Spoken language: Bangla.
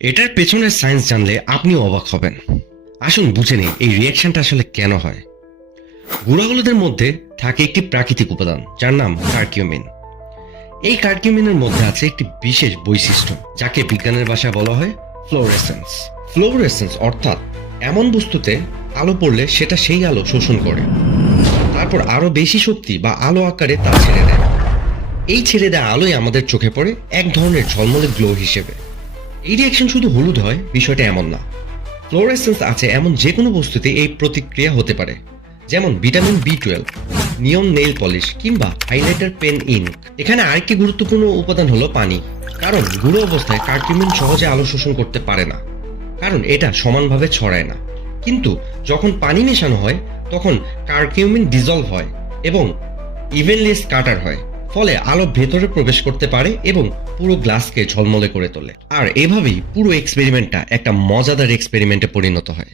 এটার পেছনের সায়েন্স জানলে আপনিও অবাক হবেন। আসুন বুঝে নিই এই রিয়াকশনটা আসলে কেন হয়। গুঁড়া হলুদের মধ্যে থাকে একটি প্রাকৃতিক উপাদান যার নাম কার্কিউমিন। এই কার্কিউমিনের মধ্যে আছে একটি বিশেষ বৈশিষ্ট্য যাকে বিজ্ঞানের ভাষায় বলা হয় ফ্লোরেসেন্স। ফ্লোরেসেন্স অর্থাৎ এমন বস্তুতে আলো পড়লে সেটা সেই আলো শোষণ করে, তারপর আরো বেশি শক্তি বা আলো আকারে তা ছেড়ে দেয়। এই ছেড়ে দেওয়া আলোই আমাদের চোখে পড়ে এক ধরনের ঝলমলে গ্লো হিসেবে। এই রিয়াকশন শুধু হলুদ হয় বিষয়টা এমন না। ফ্লোরেসেন্স আছে এমন যে কোনো বস্তুতে এই প্রতিক্রিয়া হতে পারে, যেমন ভিটামিন বি 12, নিয়ন নেইল পলিশ কিংবা হাইলাইটার পেন ইঙ্ক। এখানে আরেকটি গুরুত্বপূর্ণ উপাদান হলো পানি, কারণ গুঁড়ো অবস্থায় কার্কিউমিন সহজে আলো শোষণ করতে পারে না, কারণ এটা সমানভাবে ছড়ায় না। কিন্তু যখন পানি মেশানো হয় তখন কার্কিউমিন ডিজলভ হয় এবং ইভেনলি স্ক্যাটার হয়, ফলে আলো ভেতরে প্রবেশ করতে পারে এবং পুরো গ্লাসকে ঝলমলে করে তোলে। আর এভাবেই পুরো এক্সপেরিমেন্টটা একটা মজাদার এক্সপেরিমেন্টে পরিণত হয়।